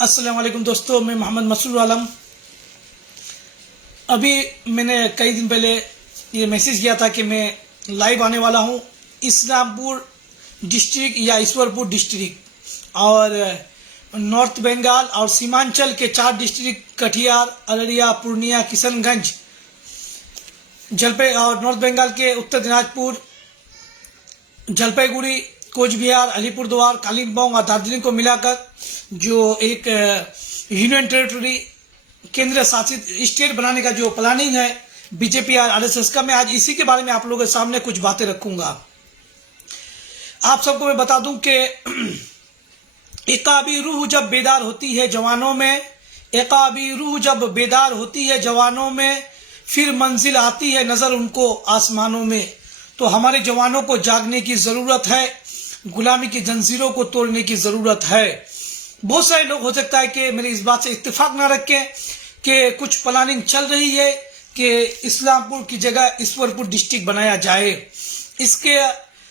अस्सलाम वालेकुम दोस्तों, मैं मोहम्मद मसरूर आलम। अभी मैंने कई दिन पहले ये मैसेज किया था कि मैं लाइव आने वाला हूँ इस्लामपुर डिस्ट्रिक्ट या ईश्वरपुर डिस्ट्रिक्ट और नॉर्थ बंगाल और सीमांचल के 4 डिस्ट्रिक्ट कटिहार, अररिया, पूर्णिया, किशनगंज, और नॉर्थ बंगाल के उत्तर दिनाजपुर, जलपाईगुड़ी, कोच बिहार, अलीपुरद्वार, कालिम्पोंग और दार्जिलिंग को मिलाकर जो एक यूनियन टेरिटरी केंद्र शासित स्टेट बनाने का जो प्लानिंग है बीजेपी और आरएसएस का, मैं आज इसी के बारे में आप लोगों के सामने कुछ बातें रखूंगा। आप सबको मैं बता दूं कि एकाबी रूह जब बेदार होती है जवानों में, एकाबी रूह जब बेदार होती है जवानों में, फिर मंजिल आती है नजर उनको आसमानों में। तो हमारे जवानों को जागने की जरूरत है, गुलामी की जंजीरों को तोड़ने की जरूरत है। बहुत सारे लोग हो सकता है कि मेरी इस बात से इत्तेफाक ना रखें कि कुछ प्लानिंग चल रही है कि इस्लामपुर की जगह ईश्वरपुर डिस्ट्रिक्ट बनाया जाए। इसके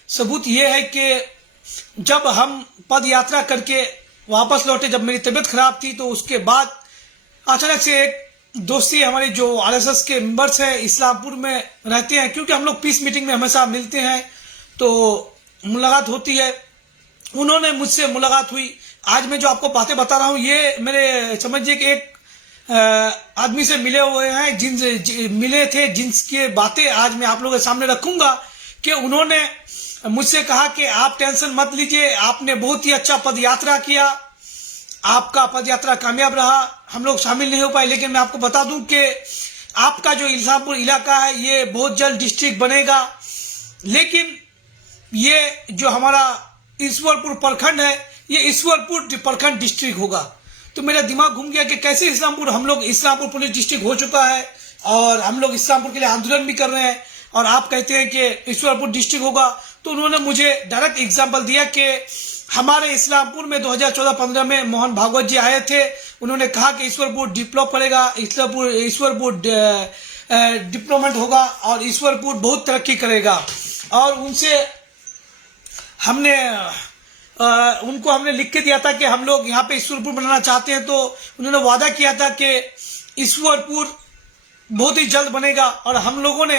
सबूत ये है कि जब हम पद यात्रा करके वापस लौटे, जब मेरी तबीयत खराब थी, तो उसके बाद अचानक से एक दोस्ती हमारे जो आरएसएस के मेंबर्स हैं इस्लामपुर में रहते हैं, क्योंकि हम लोग पीस मीटिंग में हमेशा मिलते हैं तो मुलाकात होती है। उन्होंने मुझसे मुलाकात हुई। आज मैं जो आपको बातें बता रहा हूँ ये मेरे समझिए कि एक आदमी से मिले हुए हैं, मिले थे, जिनकी बातें आज मैं आप लोगों के सामने रखूंगा कि उन्होंने मुझसे कहा कि आप टेंशन मत लीजिए, आपने बहुत ही अच्छा पद यात्रा किया, आपका पद यात्रा कामयाब रहा, हम लोग शामिल नहीं हो पाए, लेकिन मैं आपको बता दूं कि आपका जो इस्लामपुर इलाका है ये बहुत जल्द डिस्ट्रिक्ट बनेगा। लेकिन ये जो हमारा ईश्वरपुर प्रखंड है ये ईश्वरपुर प्रखंड डिस्ट्रिक्ट होगा। तो मेरा दिमाग घूम गया कि कैसे इस्लामपुर, हम लोग इस्लामपुर पुलिस डिस्ट्रिक्ट हो चुका है और हम लोग इस्लामपुर के लिए आंदोलन भी कर रहे हैं और आप कहते हैं कि ईश्वरपुर डिस्ट्रिक्ट होगा। तो उन्होंने मुझे डायरेक्ट एग्जाम्पल दिया कि हमारे इस्लामपुर में 2014-15 में मोहन भागवत जी आए थे, उन्होंने कहा कि ईश्वरपुर डेवलप करेगा, ईश्वरपुर डिप्लोमेंट होगा और ईश्वरपुर बहुत तरक्की करेगा। और उनसे उनको हमने लिख के दिया था कि हम लोग यहाँ पे ईश्वरपुर बनाना चाहते हैं, तो उन्होंने वादा किया था कि ईश्वरपुर बहुत ही जल्द बनेगा। और हम लोगों ने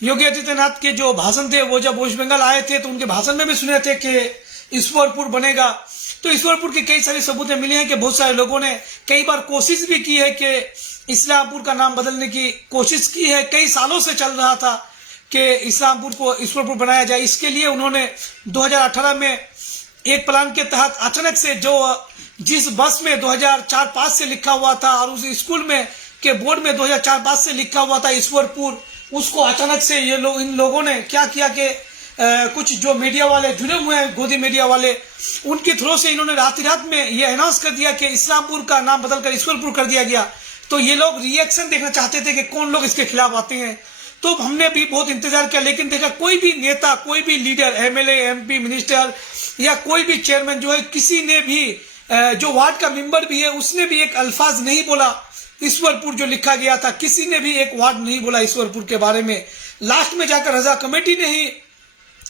योगी आदित्यनाथ के जो भाषण थे वो जब वेस्ट बंगाल आए थे तो उनके भाषण में भी सुने थे कि ईश्वरपुर बनेगा। तो ईश्वरपुर के कई सारे सबूतें मिले हैं कि बहुत सारे लोगों ने कई बार कोशिश भी की है कि इस्लामपुर का नाम बदलने की कोशिश की है। कई सालों से चल रहा था कि इस्लामपुर को ईश्वरपुर बनाया जाए। इसके लिए उन्होंने 2018 में एक प्लान के तहत अचानक से जिस बस में 2004-5 से लिखा हुआ था और उस स्कूल में के बोर्ड में 2004-5 से लिखा हुआ था ईश्वरपुर, उसको अचानक से इन लोगों ने क्या किया कि कुछ जो मीडिया वाले जुड़े हुए हैं, गोदी मीडिया वाले, उनके थ्रू से इन्होंने रात में ये अनाउंस कर दिया कि इस्लामपुर का नाम बदलकर ईश्वरपुर कर दिया गया। तो ये लोग रिएक्शन देखना चाहते थे कि कौन लोग इसके खिलाफ आते हैं। तो हमने भी बहुत इंतजार किया, लेकिन देखा कोई भी नेता, कोई भी लीडर, एमएलए, एमपी, मिनिस्टर या कोई भी चेयरमैन जो है, किसी ने भी जो वार्ड का मेंबर भी है उसने भी एक अल्फाज नहीं बोला ईश्वरपुर जो लिखा गया था, किसी ने भी एक वर्ड नहीं बोला ईश्वरपुर के बारे में। लास्ट में जाकर रजा कमेटी ने ही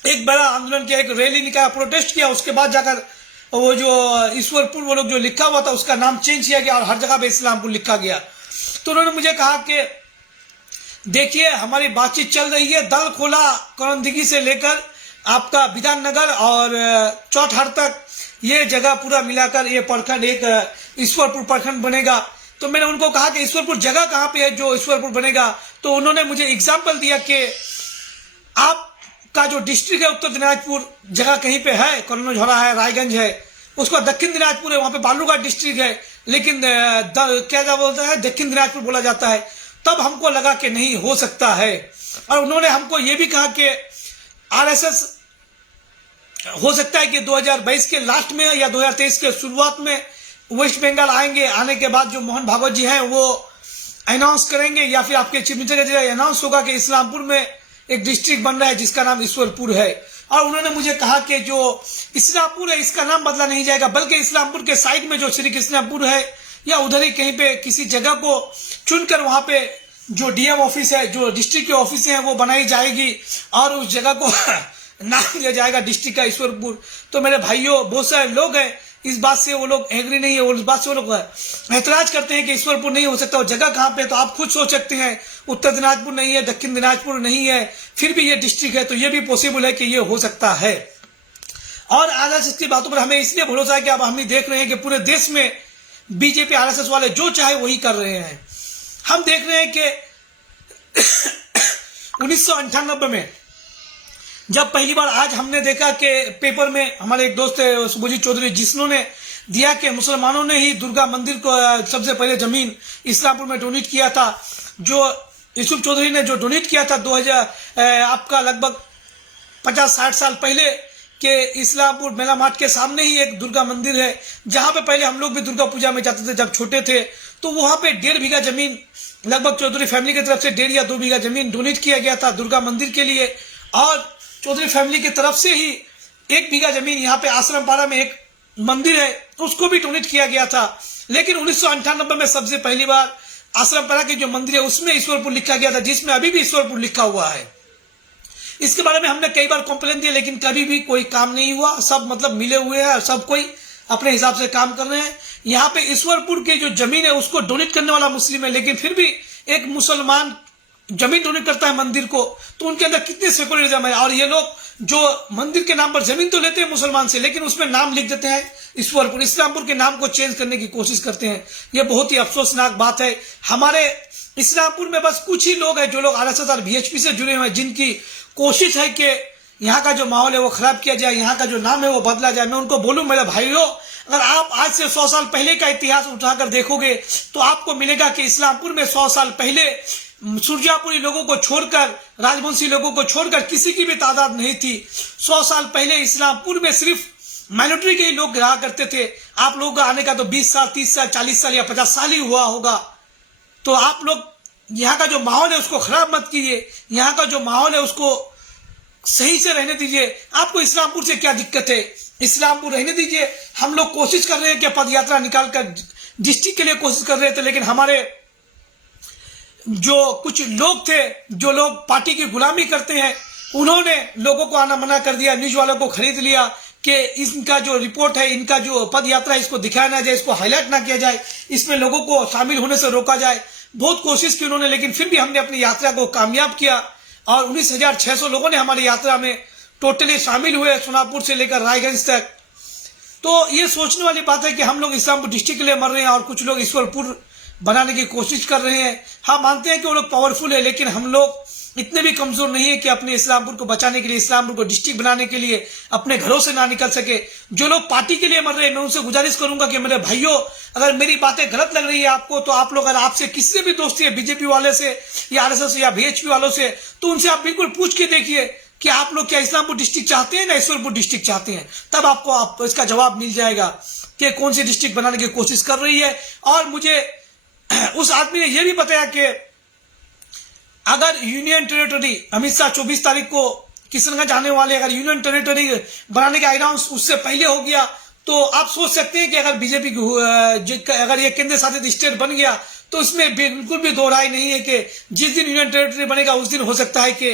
एक बड़ा आंदोलन किया, एक रैली निकाला, प्रोटेस्ट किया, उसके बाद जाकर वो जो ईश्वरपुर वो लोग जो लिखा हुआ था उसका नाम चेंज किया गया और हर जगह पे इस्लामपुर लिखा गया। तो उन्होंने मुझे कहा कि देखिए हमारी बातचीत चल रही है, दल खोला करंदगी से लेकर आपका विधाननगर और चौथार तक ये जगह पूरा मिलाकर ये प्रखंड एक ईश्वरपुर प्रखंड बनेगा। तो मैंने उनको कहा कि ईश्वरपुर जगह कहाँ पे है जो ईश्वरपुर बनेगा। तो उन्होंने मुझे एग्जाम्पल दिया कि आपका जो डिस्ट्रिक्ट है उत्तर दिनाजपुर जगह कहीं पे है, कन्नौझौरा है, रायगंज है, उसका दक्षिण दिनाजपुर है, वहां पे बालूघाट डिस्ट्रिक्ट है, लेकिन क्या बोलता है, दक्षिण दिनाजपुर बोला जाता है। तब हमको लगा कि नहीं हो सकता है। और उन्होंने हमको ये भी कहा कि आरएसएस हो सकता है कि 2022 के लास्ट में या 2023 के शुरुआत में वेस्ट बंगाल आएंगे, आने के बाद जो मोहन भागवत जी हैं वो अनाउंस करेंगे या फिर आपके चीफ मिनिस्टर के जरिए अनाउंस होगा कि इस्लामपुर में एक डिस्ट्रिक्ट बन रहा है जिसका नाम ईश्वरपुर है। और उन्होंने मुझे कहा कि जो इस्लामपुर है इसका नाम बदला नहीं जाएगा, बल्कि इस्लामपुर के साइड में जो श्री कृष्णापुर है या उधर ही कहीं पे किसी जगह को चुनकर वहां पे जो डीएम ऑफिस है, जो डिस्ट्रिक्ट के ऑफिस है वो बनाई जाएगी और उस जगह को नाम दिया जाएगा डिस्ट्रिक्ट का ईश्वरपुर। तो मेरे भाइयों बहुत सारे लोग हैं इस बात से वो लोग एग्री नहीं है, और इस बात से वो लोग ऐतराज करते हैं कि ईश्वरपुर नहीं हो सकता। वो जगह कहाँ पे, तो आप खुद सोच सकते हैं, उत्तर दिनाजपुर नहीं है, दक्षिण दिनाजपुर नहीं है, फिर भी ये डिस्ट्रिक्ट है, तो ये भी पॉसिबल है कि ये हो सकता है। और आरएसएस की बातों पर हमें इसलिए भरोसा है कि अब हम देख रहे हैं कि पूरे देश में बीजेपी आरएसएस वाले जो चाहे वही कर रहे हैं। हम देख रहे हैं कि 1998 में जब पहली बार, आज हमने देखा कि पेपर में हमारे एक दोस्त है सुभजीत चौधरी, जिन्होंने दिया कि मुसलमानों ने ही दुर्गा मंदिर को सबसे पहले जमीन इस्लामपुर में डोनेट किया था। जो यूसुफ चौधरी ने जो डोनेट किया था 2000 आपका लगभग 50-60 साल पहले, के इस्लामपुर मेला मार्ट के सामने ही एक दुर्गा मंदिर है, जहां पे पहले हम लोग भी दुर्गा पूजा में जाते थे जब छोटे थे। तो वहां पे 1.5 बीघा जमीन लगभग चौधरी फैमिली की तरफ से 1.5 या 2 बीघा जमीन डोनेट किया गया था दुर्गा मंदिर के लिए, और चौधरी फैमिली की तरफ से ही 1 बीघा जमीन यहाँ पे आश्रम पाड़ा में एक मंदिर है उसको भी डोनेट किया गया था। लेकिन 1998 में सबसे पहली बार आश्रम पाड़ा की जो मंदिर है उसमें ईश्वरपुर लिखा गया था, जिसमें अभी भी ईश्वरपुर लिखा हुआ है। इसके बारे में हमने कई बार कंप्लेन दिया, लेकिन कभी भी कोई काम नहीं हुआ। सब मतलब मिले हुए हैं, सब कोई अपने हिसाब से काम कर रहे हैं। यहाँ पे ईश्वरपुर की जो जमीन है उसको डोनेट करने वाला मुस्लिम है, लेकिन फिर भी एक मुसलमान जमीन डोनेट करता है मंदिर को, तो उनके अंदर कितने सेकुलरिज्म है। और ये लोग जो मंदिर के नाम पर जमीन तो लेते हैं मुसलमान से, लेकिन उसमें नाम लिख देते हैं ईश्वरपुर, इस्लामपुर के नाम को चेंज करने की कोशिश करते हैं। ये बहुत ही अफसोसनाक बात है। हमारे इस्लामपुर में बस कुछ ही लोग हैं जो लोग आरएसएस और बीएचपी से जुड़े हुए हैं, जिनकी कोशिश है कि यहाँ का जो माहौल है वो खराब किया जाए, यहाँ का जो नाम है वो बदला जाए। मैं उनको बोलूं, मेरे भाइयों, अगर आप आज से 100 साल पहले का इतिहास उठाकर देखोगे तो आपको मिलेगा कि इस्लामपुर में 100 साल पहले सुरजापुरी लोगों को छोड़कर, राजवंशी लोगों को छोड़कर किसी की भी तादाद नहीं थी। 100 साल पहले इस्लामपुर में सिर्फ माइनॉरिटी के ही लोग रहा करते थे। आप लोगों का आने का तो 20 साल, 30 साल, 40 साल या 50 साल ही हुआ होगा। तो आप लोग यहाँ का जो माहौल है उसको खराब मत कीजिए, यहाँ का जो माहौल है उसको सही से रहने दीजिए। आपको इस्लामपुर से क्या दिक्कत है, इस्लामपुर रहने दीजिए। हम लोग कोशिश कर रहे हैं कि पद यात्रा निकालकर डिस्ट्रिक्ट के लिए कोशिश कर रहे थे, लेकिन हमारे जो कुछ लोग थे, जो लोग पार्टी की गुलामी करते हैं, उन्होंने लोगों को आना मना कर दिया। न्यूज वालों को खरीद लिया कि इनका जो रिपोर्ट है, इनका जो पद यात्रा, इसको दिखाया ना जाए, इसको हाईलाइट ना किया जाए, इसमें लोगों को शामिल होने से रोका जाए। बहुत कोशिश की उन्होंने, लेकिन फिर भी हमने अपनी यात्रा को कामयाब किया और 19,600 लोगों ने हमारी यात्रा में टोटली शामिल हुए, सोनापुर से लेकर रायगंज तक। तो ये सोचने वाली बात है कि हम लोग इस्लामपुर डिस्ट्रिक्ट के लिए मर रहे हैं और कुछ लोग ईश्वरपुर बनाने की कोशिश कर रहे हैं। हाँ, मानते हैं कि वो लोग पावरफुल है, लेकिन हम लोग इतने भी कमजोर नहीं है कि अपने इस्लामपुर को बचाने के लिए, इस्लामपुर को डिस्ट्रिक्ट बनाने के लिए अपने घरों से ना निकल सके। जो लोग पार्टी के लिए मर रहे हैं, मैं उनसे गुजारिश करूंगा कि मेरे भाइयों, अगर मेरी बातें गलत लग रही है आपको, तो आप लोग, अगर आपसे किसी से भी दोस्ती है बीजेपी वाले से या आरएसएस या बीएचपी वालों से, तो उनसे आप बिल्कुल पूछ के देखिए कि आप लोग क्या इस्लामपुर डिस्ट्रिक्ट चाहते हैं ना ईश्वरपुर डिस्ट्रिक्ट चाहते हैं। तब आपको इसका जवाब मिल जाएगा कि कौन सी डिस्ट्रिक्ट बनाने की कोशिश कर रही है। और मुझे उस आदमी ने यह भी बताया कि अगर यूनियन टेरिटरी, अमित शाह 24 तारीख को किशनगंज आने वाले, अगर यूनियन टेरिटरी बनाने का अनाउंस उससे पहले हो गया, तो आप सोच सकते हैं कि अगर बीजेपी अगर ये केंद्र शासित स्टेट बन गया, तो इसमें बिल्कुल भी दो राय नहीं है कि जिस दिन यूनियन टेरिटरी बनेगा उस दिन हो सकता है कि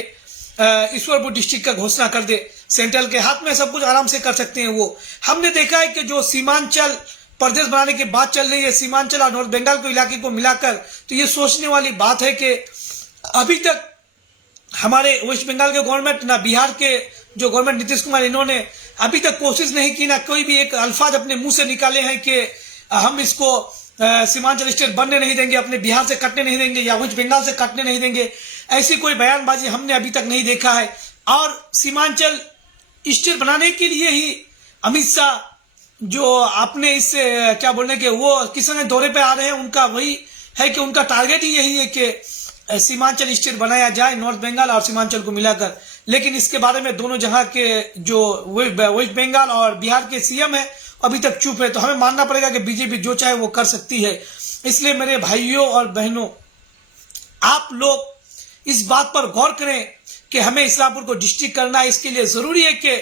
ईश्वरपुर डिस्ट्रिक्ट का घोषणा कर दे। सेंट्रल के हाथ में सब कुछ आराम से कर सकते हैं वो। हमने देखा है कि जो सीमांचल प्रदेश बनाने की बात चल रही है, सीमांचल और नॉर्थ बंगाल को इलाके को मिलाकर, तो ये सोचने वाली बात है कि अभी तक हमारे वेस्ट बंगाल के गवर्नमेंट, ना बिहार के जो गवर्नमेंट नीतीश कुमार, इन्होंने अभी तक कोशिश नहीं की, ना कोई भी एक अल्फाज अपने मुंह से निकाले हैं कि हम इसको सीमांचल स्टेट बनने नहीं देंगे, अपने बिहार से कटने नहीं देंगे या वेस्ट बंगाल से कटने नहीं देंगे। ऐसी कोई बयानबाजी हमने अभी तक नहीं देखा है। और सीमांचल स्टेट बनाने के लिए ही अमित शाह जो अपने इस क्या बोलने के वो किसान दौरे पे आ रहे हैं, उनका वही है कि उनका टारगेट ही यही है कि सीमांचल स्टेट बनाया जाए, नॉर्थ बंगाल और सीमांचल को मिलाकर। लेकिन इसके बारे में दोनों जहां के जो वेस्ट बंगाल और बिहार के सीएम है अभी तक चुप है। तो हमें मानना पड़ेगा कि बीजेपी जो चाहे वो कर सकती है। इसलिए मेरे भाइयों और बहनों, आप लोग इस बात पर गौर करें कि हमें इस्लामपुर को डिस्ट्रिक्ट करना है। इसके लिए जरूरी है कि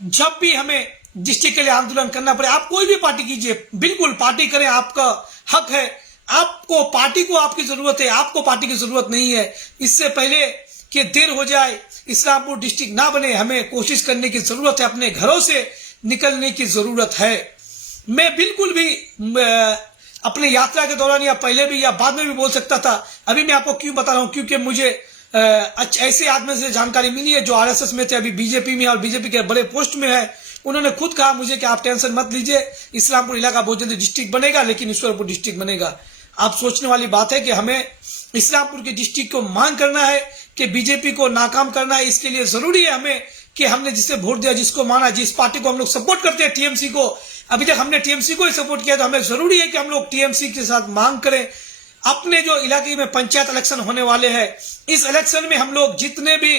जब भी हमें डिस्ट्रिक्ट के लिए आंदोलन करना पड़े, आप कोई भी पार्टी कीजिए, बिल्कुल पार्टी करें, आपका हक है। आपको पार्टी को आपकी जरूरत है, आपको पार्टी की जरूरत नहीं है। इससे पहले कि देर हो जाए, इस्लामपुर डिस्ट्रिक्ट ना बने, हमें कोशिश करने की जरूरत है। अपने घरों से निकलने की जरूरत है। मैं बिल्कुल भी अपने यात्रा के दौरान या पहले भी या बाद में भी बोल सकता था। अभी मैं आपको क्यों बता रहा हूं, क्योंकि मुझे ऐसे आदमी से जानकारी मिली है जो आरएसएस में थे, अभी बीजेपी में और बीजेपी के बड़े पोस्ट में है। उन्होंने खुद कहा मुझे कि आप टेंशन मत लीजिए, इस्लामपुर इलाका बहुत जल्दी डिस्ट्रिक्ट बनेगा, लेकिन ईश्वरपुर डिस्ट्रिक्ट बनेगा। आप सोचने वाली बात है कि हमें इस्लामपुर के डिस्ट्रिक्ट को मांग करना है कि बीजेपी को नाकाम करना है। इसके लिए जरूरी है हमें कि हमने जिसे वोट दिया, जिसको माना, जिस पार्टी को हम लोग सपोर्ट करते हैं, टीएमसी को, अभी तक हमने टीएमसी को ही सपोर्ट किया, तो हमें जरूरी है कि हम लोग टीएमसी के साथ मांग करें। अपने जो इलाके में पंचायत इलेक्शन होने वाले हैं, इस इलेक्शन में हम लोग जितने भी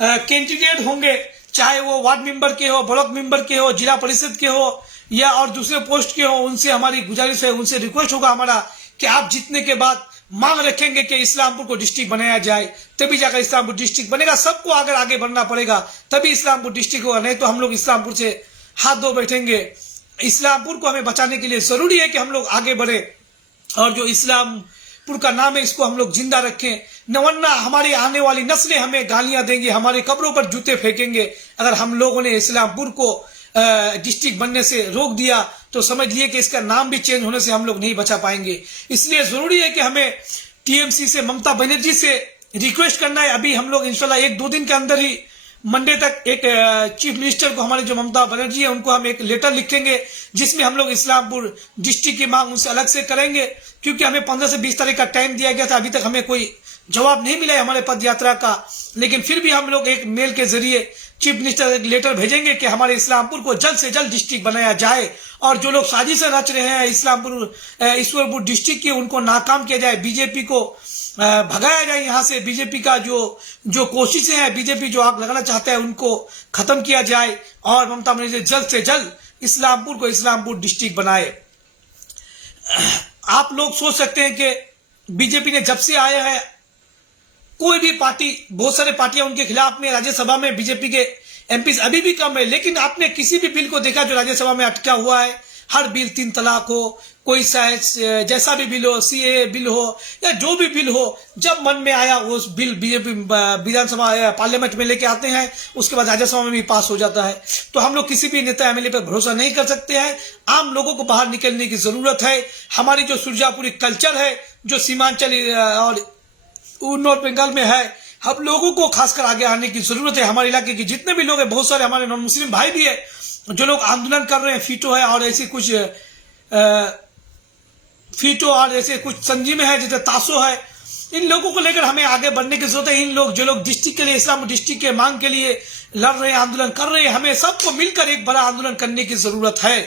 कैंडिडेट होंगे, चाहे वो वार्ड मेंबर के हो, ब्लॉक मेंबर के हो, जिला परिषद के हो या और दूसरे पोस्ट के हो, उनसे हमारी गुजारिश है, उनसे रिक्वेस्ट होगा हमारा कि आप जीतने के बाद मांग रखेंगे कि इस्लामपुर को डिस्ट्रिक्ट बनाया जाए, तभी जाकर इस्लामपुर डिस्ट्रिक्ट बनेगा। सबको अगर आगे बढ़ना पड़ेगा तभी इस्लामपुर डिस्ट्रिक्ट होगा, नहीं तो हम लोग इस्लामपुर से हाथ धो बैठेंगे। इस्लामपुर को हमें बचाने के लिए जरूरी है कि हम लोग आगे बढ़े और जो इस्लामपुर का नाम है इसको हम लोग जिंदा रखें। वरना हमारी आने वाली नस्लें हमें गालियां देंगी, हमारे कब्रों पर जूते फेंकेंगे। अगर हम लोगों ने इस्लामपुर को डिस्ट्रिक्ट बनने से रोक दिया तो समझिए कि इसका नाम भी चेंज होने से हम लोग नहीं बचा पाएंगे। इसलिए जरूरी है कि हमें टीएमसी से, ममता बनर्जी से रिक्वेस्ट करना है। अभी हम लोग इंशाल्लाह 1-2 दिन के अंदर ही मंडे तक एक चीफ मिनिस्टर को, हमारे जो ममता बनर्जी है उनको हम एक लेटर लिखेंगे जिसमें हम लोग इस्लामपुर डिस्ट्रिक्ट की मांग उनसे अलग से करेंगे, क्योंकि हमें 15 से 20 तारीख का टाइम दिया गया था। अभी तक हमें कोई जवाब नहीं मिला है हमारे पद यात्रा का, लेकिन फिर भी हम लोग एक मेल के जरिए चीफ मिनिस्टर एक लेटर भेजेंगे कि हमारे इस्लामपुर को जल्द से जल्द डिस्ट्रिक्ट बनाया जाए और जो लोग साजिशें रच रहे हैं ईश्वरपुर डिस्ट्रिक्ट की, उनको नाकाम किया जाए, बीजेपी को भगाया जाए यहाँ से। बीजेपी का जो कोशिशें हैं, बीजेपी जो आग लगाना चाहता है, उनको खत्म किया जाए और ममता बनर्जी जल्द से जल्द इस्लामपुर को इस्लामपुर डिस्ट्रिक्ट बनाए। आप लोग सोच सकते हैं कि बीजेपी ने जब से आया है, कोई भी पार्टी, बहुत सारे पार्टियां उनके खिलाफ में, राज्यसभा में बीजेपी के एमपी अभी भी कम है, लेकिन आपने किसी भी बिल को देखा जो राज्यसभा में अटका हुआ है? हर बिल, 3 तलाक हो, कोई जैसा भी बिल हो, सीए बिल हो या जो भी बिल हो, जब मन में आया वो बिल बीजेपी विधानसभा पार्लियामेंट में लेके आते हैं, उसके बाद राज्यसभा में भी पास हो जाता है। तो हम लोग किसी भी नेता एमएलए पर भरोसा नहीं कर सकते हैं। आम लोगों को बाहर निकलने की जरूरत है। हमारी जो सुरजापुरी कल्चर है, जो सीमांचल और नॉर्थ बंगाल में है, हम लोगों को खासकर आगे आने की जरूरत है। हमारे इलाके के जितने भी लोग हैं, बहुत सारे हमारे नॉन मुस्लिम भाई भी है जो लोग आंदोलन कर रहे हैं, फीटो है और ऐसे कुछ फीटो और ऐसे कुछ संजीव है, जैसे तासो है, इन लोगों को लेकर हमें आगे बढ़ने की जरूरत है। इन लोग जो लोग डिस्ट्रिक्ट के लिए, इस्लामपुर डिस्ट्रिक्ट के मांग के लिए लड़ रहे हैं, आंदोलन कर रहे हैं, हमें सबको मिलकर एक बड़ा आंदोलन करने की जरूरत है।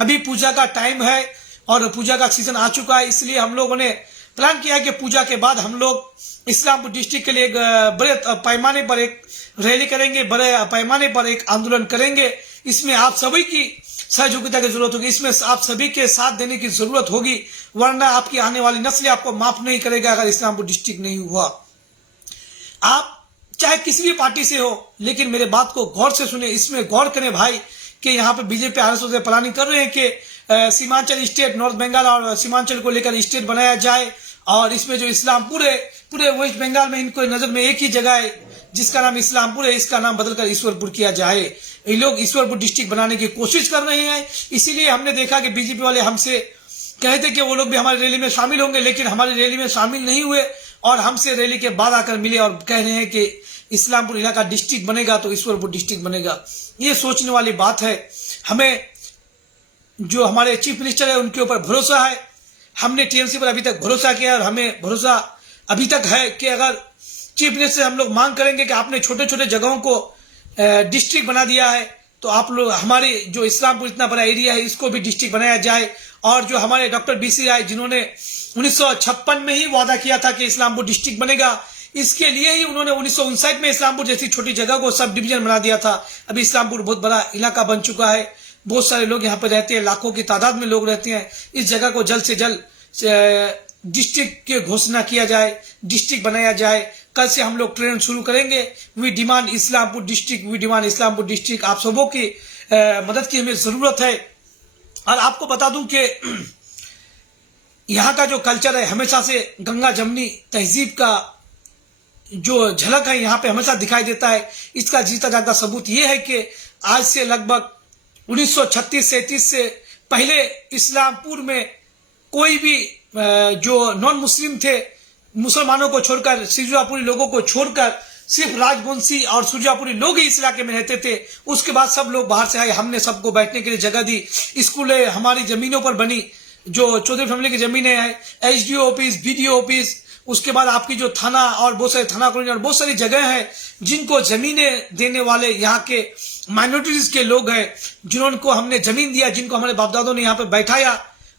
अभी पूजा का टाइम है और पूजा का सीजन आ चुका है, इसलिए हम लोगों ने प्लान किया है कि पूजा के बाद हम लोग इस्लामपुर डिस्ट्रिक्ट के लिए बड़े पैमाने पर एक रैली करेंगे, बड़े पैमाने पर एक आंदोलन करेंगे। इसमें आप सभी की सहयोगिता की जरूरत होगी, इसमें आप सभी के साथ देने की जरूरत होगी, वरना आपकी आने वाली नस्लें आपको माफ नहीं करेगा अगर इस्लामपुर डिस्ट्रिक्ट नहीं हुआ। आप चाहे किसी भी पार्टी से हो, लेकिन मेरे बात को गौर से सुने, इसमें गौर करें भाई कि यहाँ पे बीजेपी आरएसएस से प्लानिंग कर रहे हैं कि सीमांचल स्टेट, नॉर्थ बंगाल और सीमांचल को लेकर स्टेट बनाया जाए और इसमें जो इस्लामपुर है, पूरे वेस्ट बंगाल में इनको नजर में एक ही जगह है जिसका नाम इस्लामपुर है, इसका नाम बदलकर ईश्वरपुर किया जाए। ये लोग ईश्वरपुर डिस्ट्रिक्ट बनाने की कोशिश कर रहे हैं। इसीलिए हमने देखा कि बीजेपी वाले हमसे कहते कि वो लोग भी हमारी रैली में शामिल होंगे, लेकिन हमारी रैली में शामिल नहीं हुए और हमसे रैली के बाद आकर मिले और कह रहे हैं कि इस्लामपुर इलाका डिस्ट्रिक्ट बनेगा तो ईश्वरपुर डिस्ट्रिक्ट बनेगा। ये सोचने वाली बात है। हमें जो हमारे चीफ मिनिस्टर है उनके ऊपर भरोसा है, हमने टीएमसी पर अभी तक भरोसा किया और हमें भरोसा अभी तक है कि अगर चीफ मिनिस्टर से हम लोग मांग करेंगे कि आपने छोटे छोटे जगहों को डिस्ट्रिक्ट बना दिया है, तो आप लोग हमारे जो इस्लामपुर इतना बड़ा एरिया है इसको भी डिस्ट्रिक्ट बनाया जाए। और जो हमारे डॉक्टर बीसी राय जिन्होंने 1956 में ही वादा किया था कि इस्लामपुर डिस्ट्रिक्ट बनेगा, इसके लिए ही उन्होंने 1959 में इस्लामपुर जैसी छोटी जगह को सब डिवीजन बना दिया था। अभी इस्लामपुर बहुत बड़ा इलाका बन चुका है, बहुत सारे लोग यहाँ पे रहते हैं, लाखों की तादाद में लोग रहते हैं। इस जगह को जल्द से जल्द डिस्ट्रिक्ट की घोषणा किया जाए, डिस्ट्रिक्ट बनाया जाए। कल से हम लोग ट्रेन शुरू करेंगे, we demand Islampur district, we demand Islampur district. आप सबों की मदद की हमें जरूरत है। और आपको बता दूं कि यहाँ का जो कल्चर है, हमेशा से गंगा जमनी तहजीब का जो झलक है यहाँ पे हमेशा दिखाई देता है। इसका जीता जागता सबूत ये है कि आज से लगभग 1936 से 37 से पहले इस्लामपुर में कोई भी जो नॉन मुस्लिम थे, मुसलमानों को छोड़कर, सुरजापुरी लोगों को छोड़कर सिर्फ राजवंशी और सुरजापुरी लोग ही इस इलाके में रहते थे। उसके बाद सब लोग बाहर से आए, हमने सबको बैठने के लिए जगह दी, स्कूलें हमारी जमीनों पर बनी, जो चौधरी फैमिली की जमीनें हैं, एसडीओ ऑफिस, बीडीओ ऑफिस, उसके बाद आपकी जो थाना और बहुत सारे थाना कॉलोनी और बहुत सारी जगह हैं जिनको जमीनें देने वाले यहाँ के माइनॉरिटीज के लोग हैं, जिनको हमने जमीन दिया, जिनको हमारे बाप दादों ने यहाँ पे बैठाया।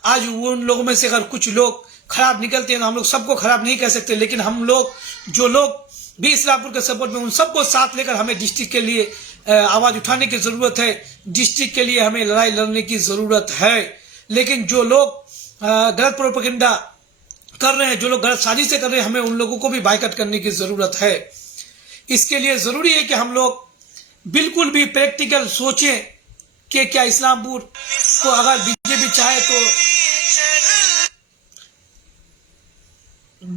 आज उन लोगों में से अगर कुछ लोग खराब निकलते हैं तो हम लोग सबको खराब नहीं कह सकते, लेकिन हम लोग जो लोग भी इस्लामपुर के सपोर्ट में, उन सबको साथ लेकर हमें डिस्ट्रिक्ट के लिए आवाज उठाने की जरूरत है, डिस्ट्रिक्ट के लिए हमें लड़ाई लड़ने की जरूरत है। लेकिन जो लोग गलत प्रोपेगेंडा कर रहे हैं, जो लोग गलत साजिशें कर रहे हैं, हमें उन लोगों को भी बाइकआउट करने की जरूरत है। इसके लिए जरूरी है कि हम लोग बिल्कुल भी प्रैक्टिकल सोचें कि क्या इस्लामपुर को अगर बीजेपी चाहे तो,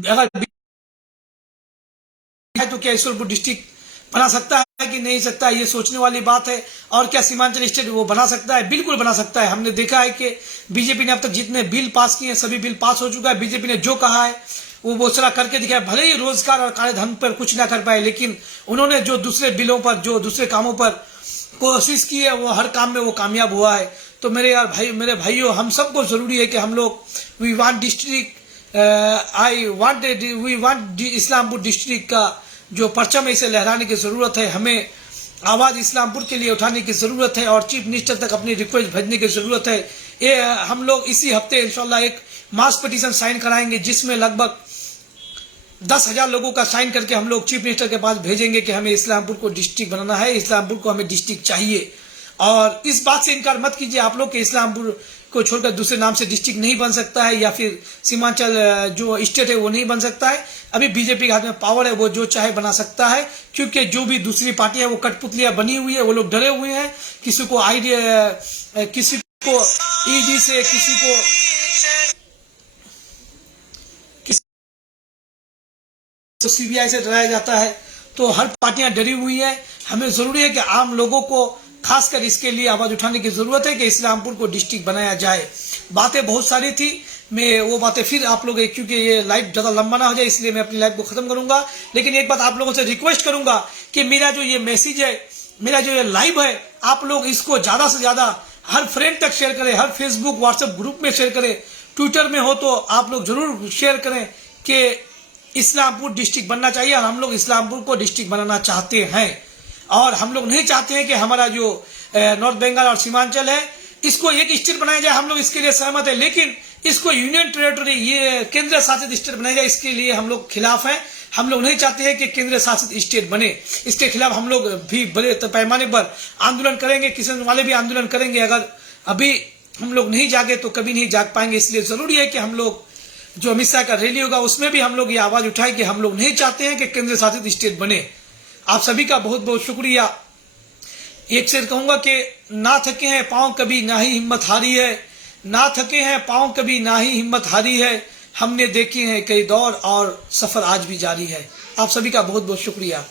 अगर तो क्या ईश्वरपुर डिस्ट्रिक्ट बना सकता है कि नहीं सकता है, ये सोचने वाली बात है। और क्या सीमांचल स्टेट वो बना सकता है? बिल्कुल बना सकता है। हमने देखा है कि बीजेपी ने अब तक जितने बिल पास किए हैं सभी बिल पास हो चुका है। बीजेपी ने जो कहा है वो बहुत सारा करके दिखाया, भले ही रोजगार और कालेधन पर कुछ ना कर पाए, लेकिन उन्होंने जो दूसरे बिलों पर, जो दूसरे कामों पर कोशिश की है, वो हर काम में वो कामयाब हुआ है। तो मेरे भाइयों, हम सबको जरूरी है कि हम लोग we want district, we want Islampur district का जो परचम है इसे लहराने की जरूरत है। हमें आवाज इस्लामपुर के लिए उठाने की जरूरत है और चीफ मिनिस्टर तक अपनी रिक्वेस्ट भेजने की जरूरत है। ये हम लोग इसी हफ्ते इंशाल्लाह एक मास पिटीशन साइन कराएंगे, जिसमें लगभग 10,000 लोगों का साइन करके हम लोग चीफ मिनिस्टर के पास भेजेंगे कि हमें इस्लामपुर को डिस्ट्रिक्ट बनाना है, इस्लामपुर को हमें डिस्ट्रिक्ट चाहिए। और इस बात से इनकार मत कीजिए आप लोग कि इस्लामपुर को छोड़कर दूसरे नाम से डिस्ट्रिक्ट नहीं बन सकता है, या फिर सीमांचल जो स्टेट है वो नहीं बन सकता है। अभी बीजेपी के हाथ में पावर है, वो जो चाहे बना सकता है, क्योंकि जो भी दूसरी पार्टियां वो कठपुतलियां बनी हुई है, वो लोग डरे हुए हैं। किसी को आईडी, किसी को ईडी से, किसी को सीबीआई से डराया जाता है। तो हर पार्टियां डरी हुई है। हमें जरूरी है कि आम लोगों को खासकर इसके लिए आवाज उठाने की जरूरत है कि इस्लामपुर को डिस्ट्रिक्ट बनाया जाए। बातें बहुत सारी थी, मैं वो बातें फिर आप लोग, क्योंकि ये लाइव ज्यादा लंबा ना हो जाए इसलिए मैं अपनी लाइव को खत्म करूंगा। लेकिन एक बात आप लोगों से रिक्वेस्ट करूंगा कि मेरा जो ये मैसेज है, मेरा जो ये लाइव है, आप लोग इसको ज्यादा से ज्यादा हर फ्रेंड तक शेयर करें, हर फेसबुक व्हाट्सएप ग्रुप में शेयर करें, ट्विटर में हो तो आप लोग जरूर शेयर करें कि इस्लामपुर डिस्ट्रिक्ट बनना चाहिए। और हम लोग इस्लामपुर को डिस्ट्रिक्ट बनाना चाहते हैं, और हम लोग नहीं चाहते हैं कि हमारा जो नॉर्थ बंगाल और सीमांचल है इसको एक स्टेट बनाया जाए। हम लोग इसके लिए सहमत है, लेकिन इसको यूनियन टेरिटरी, ये केंद्र शासित स्टेट बनाया जाए, इसके लिए हम लोग खिलाफ हैं। हम लोग नहीं चाहते हैं कि केंद्र शासित स्टेट बने। इसके खिलाफ हम लोग भी बड़े पैमाने पर आंदोलन करेंगे, किसान वाले भी आंदोलन करेंगे। अगर अभी हम लोग नहीं जागे तो कभी नहीं जाग पाएंगे। इसलिए जरूरी है कि हम लोग, जो अमित शाह का रैली होगा उसमें भी हम लोग ये आवाज उठाएं कि हम लोग नहीं चाहते हैं कि केंद्र शासित स्टेट बने। आप सभी का बहुत बहुत शुक्रिया। एक शेर कहूंगा कि ना थके हैं पांव कभी ना ही हिम्मत हारी है, ना थके हैं पांव कभी ना ही हिम्मत हारी है, हमने देखे हैं कई दौर और सफर आज भी जारी है। आप सभी का बहुत बहुत शुक्रिया।